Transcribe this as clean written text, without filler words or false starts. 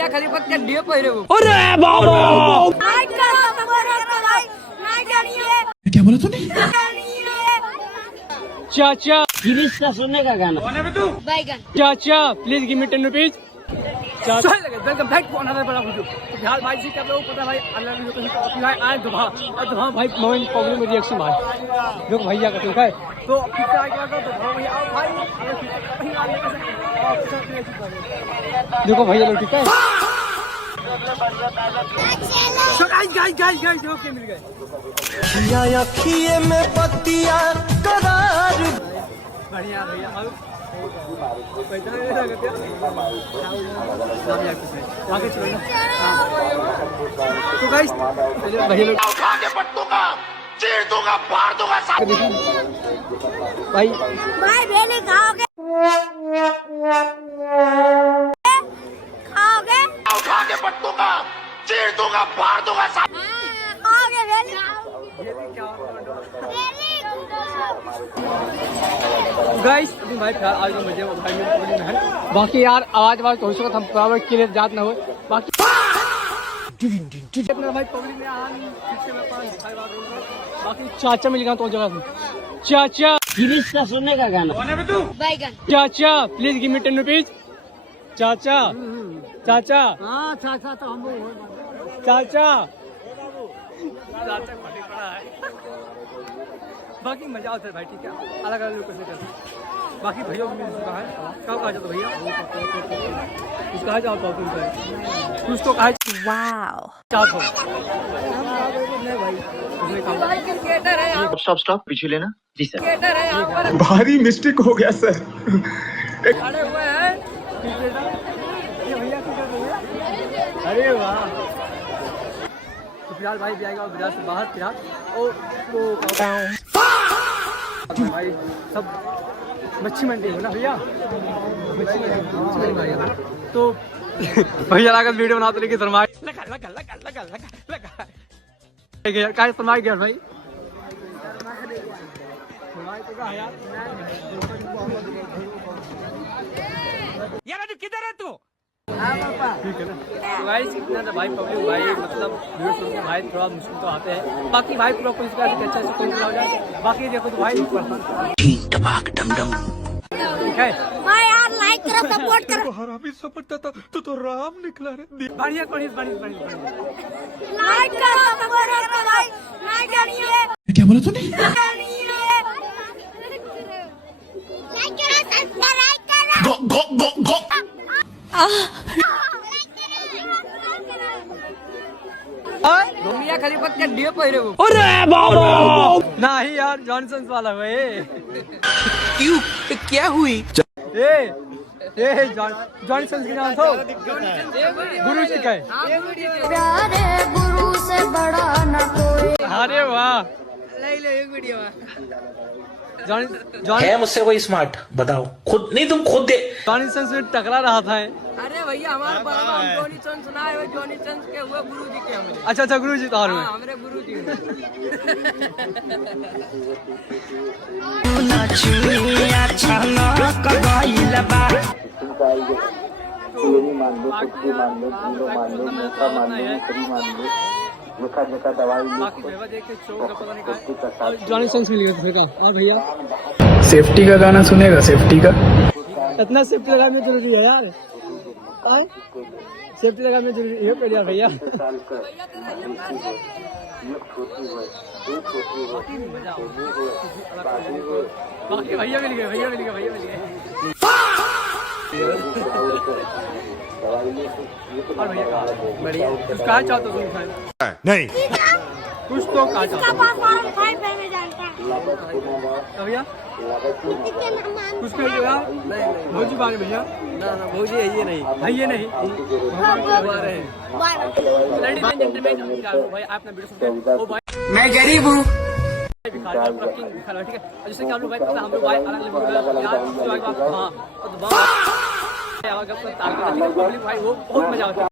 मियां खलीफा के डीए पहिरे वो। अरे बाबा क्या बोला तूने? चाचा गिरीश का सुनने का गाना। चाचा please give me 10 rupees. Welcome back to another बड़ा वीडियो। तो फिलहाल भाई जी क्या लोग पता भाई अल्लाह ने जो कहीं भाई आज दुबा और दुबा भाई मोइन प्रॉब्लम में रिएक्शन भाई लोग भैया का ठीक है तो फिर से आगे तो दुबा भैया आओ भाई देखो भैया लोग ठीक है। सो गाइस ओके मिल गए या अखिए में पतिया करार बढ़िया भैया आओ आगे चलो ना। तो गाइस भैया लोग उठा के पट्टूंगा, चीर दूंगा, फाड़ दूंगा। भाई भेले खाओगे खाओगे उठा के पट्टूंगा, चीर दूंगा, फाड़ दूंगा। खाओगे भेले गाइस भाई फिलहाल आज तो मुझे भाई में है बाकी यार आवाज हो सका हम बराबर क्लियर जात ना हो बाकी अपना भाई पब्लिक में बाकी चाचा मिल गया तो जगह से चाचा गिरीश का सुनने का गाना। चाचा प्लीज गिव मी 10 रुपीज। चाचा चाचा हाँ चाचा तो हम चाचा बाकी मजा आता है भाई ठीक है अलग अलग लोग कैसे करते बाकी भैया भी मिल चुका है कब कहा जाता भैया कुछ कहा जाओ तो कुछ तो कहा चाहते हो स्टॉप पीछे लेना जी सर। भारी मिस्टेक हो गया सर। खड़े हुए हैं ये भैया क्या कर रहे हैं। अरे वाह तो फिलहाल भाई भी आएगा और बिहार से बाहर फिलहाल ओ तो भाई सब मच्छी मंडी हो ना भैया मच्छी मंडी भाई तो भैया लागत वीडियो बनाते लेकिन शर्मा लगा काय शर्मा गया भाई यार तू किधर है तू ठीक है ना तो गाइस इतना तो भाई पब्लिक भाई मतलब वीडियो शुरू में भाई थोड़ा मुश्किल तो आते हैं बाकी भाई पूरा कोशिश करते हैं अच्छा से कोई हो जाए बाकी देखो तो भाई ठीक है भाई यार लाइक करो सपोर्ट करो हरामी समझता था तो राम निकला रे। बढ़िया लाइक करो सपोर्ट करो भाई लाइक करिए क्या बोला तूने? लाइक करो सब्सक्राइब करो मियां खलीफा के डीए पहिरे वो। अरे बाबा नहीं यार जॉनसन वाला वो क्यों क्या हुई? जॉनसन के नाम था गुरु जी का है। प्यारे गुरु से बड़ा न कोई। अरे वाह है मुझसे कोई स्मार्ट? बताओ खुद नहीं, तुम खुद दे। जॉनसन से टकरा रहा था अरे भैया हमारा बड़ा जॉनी चंद सुना है जॉनी चंद के हुए गुरु जी के हमें। अच्छा गुरु जी तो हमारे गुरु जी जॉनसन मिल गया फिर का। और भैया सेफ्टी का गाना सुनेगा? सेफ्टी का इतना सेफ्टी लगाना जरूरी है यार सेफ्टी लगाना जरूरी है कर यार भैया बाकी भैया मिल गए और भैया बढ़िया कुछ कहा चाहते हो तुम नहीं। कुछ तो कहा चाहते हो भैया कुछ कह दो यार भौजी बारे भैया ना भौजी है ये नहीं भाई ये नहीं भाई आपने वीडियो सुनते हो भाई मैं गरीब हूँ। ठीक है जैसे कि हम लोग भाई हम लोग भाई अलग अलग हाँ भाई वो बहुत मजा आता है।